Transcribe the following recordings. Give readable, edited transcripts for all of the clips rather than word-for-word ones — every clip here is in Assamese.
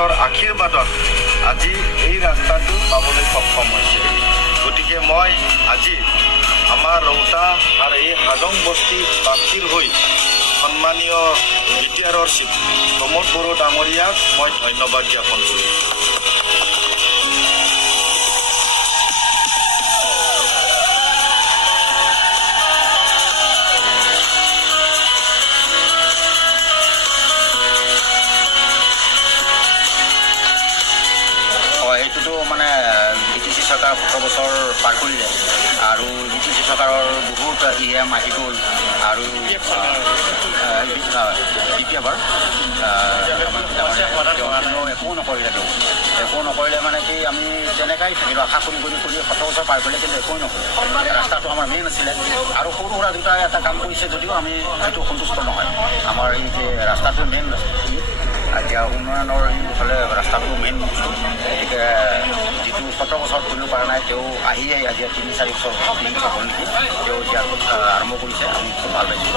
গছৰ আশীৰ্বাদত আজি এই ৰাস্তাটো পাবলৈ সক্ষম হৈছে। গতিকে মই আজি আমাৰ ৰৌতা আৰু এই হাজং বস্তি বাসীৰ হৈ সন্মানীয় বিটিআৰৰ চিফ প্ৰমোদ বড়ো ডাঙৰীয়াক মই ধন্যবাদ জ্ঞাপন কৰিছোঁ। এইটোতো মানে BTC চৰকাৰ 17 বছৰ পাৰ কৰিলে আৰু BTC চৰকাৰৰ বহুত EM আহি গ'ল আৰু BPF একো নকৰিলে মানে কি আমি তেনেকাই থাকিলোঁ আশা কৰি 17 বছৰ পাৰ কৰিলে কিন্তু একোৱেই নকৰিলে। ৰাস্তাটো আমাৰ মেইন আছিলে আৰু সৰু সুৰা দুটা এটা কাম কৰিছে যদিও আমি সেইটো সন্তুষ্ট নহয়। আমাৰ এই যে ৰাস্তাটো মেইন এতিয়া উন্নয়নৰ ইফালে ৰাস্তাটো মেইন বস্তু। গতিকে যিটো 17 বছৰ কৰিব পৰা নাই তেওঁ আজি 3-4 বছৰ হ'ল নেকি তেওঁ এতিয়া আৰম্ভ কৰিছে। আমি খুব ভাল পাইছোঁ।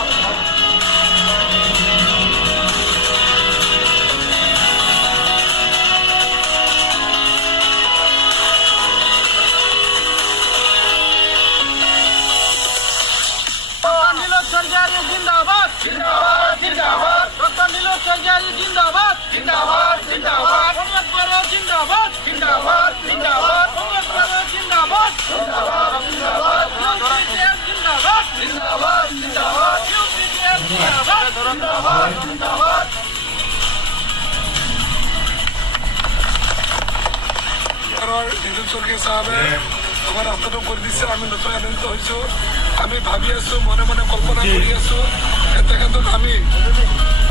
जिंदाबाद जिंदाबाद जिंदाबाद डॉक्टर नीलोद सरजारी जिंदाबाद जिंदाबाद जिंदाबाद प्रमोद बड़ो जिंदाबाद जिंदाबाद जिंदाबाद प्रमोद बड़ो जिंदाबाद जिंदाबाद जिंदाबाद UPDF जिंदाबाद जिंदाबाद जिंदाबाद UPDF जिंदाबाद जिंदाबाद जिंदाबाद নীলোদ চৰজাৰী সাহেবে আমাৰ ৰাস্তাটো কৰি দিছে। আমি নতুন আনন্দিত হৈছোঁ। আমি ভাবি আছোঁ, মনে মনে কল্পনা কৰি আছোঁ তেখেতক আমি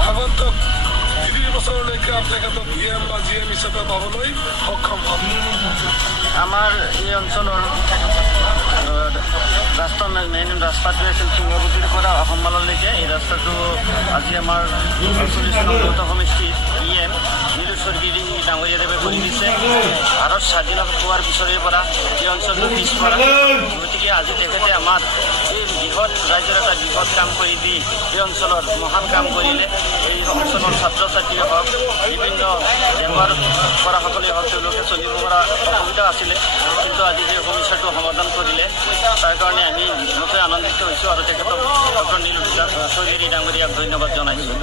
আগন্তুক 30 বছৰলৈকে তেখেতক EM বা GM হিচাপে পাবলৈ সক্ষম হ'ম। আমাৰ এই অঞ্চলৰ ৰাস্তা মেইন ৰাস্তাটোৱে আছিল সিংহগুটিৰ পৰা অসমমাললৈকে। এই ৰাস্তাটো আজি আমাৰ 40 নং সমষ্টিত EM নীলোদ চৰজাৰী ডাঙৰীয়াদেৱে কৰি দিছে। ভাৰত স্বাধীনতা পোৱাৰ পিছৰে পৰা এই অঞ্চলটো পিছপৰা। গতিকে আজি তেখেতে আমাৰ এই বৃহৎ ৰাজ্যৰ এটা বৃহৎ কাম কৰি দি এই অঞ্চলত মহান কাম কৰিলে। এই অঞ্চলৰ ছাত্ৰ ছাত্ৰীয়ে হওক, বিভিন্ন বেমাৰ কৰাসকলে হওক, তেওঁলোকে চলিব পৰা অসুবিধা আছিলে, কিন্তু আজি সেই সমস্যাটো সমাধান কৰিলে। তাৰ কাৰণে আমি নথৈ আনন্দিত হৈছোঁ আৰু তেখেতক ডক্টৰ নীলোদ চৰজাৰী ডাঙৰীয়াক ধন্যবাদ জনাইছোঁ।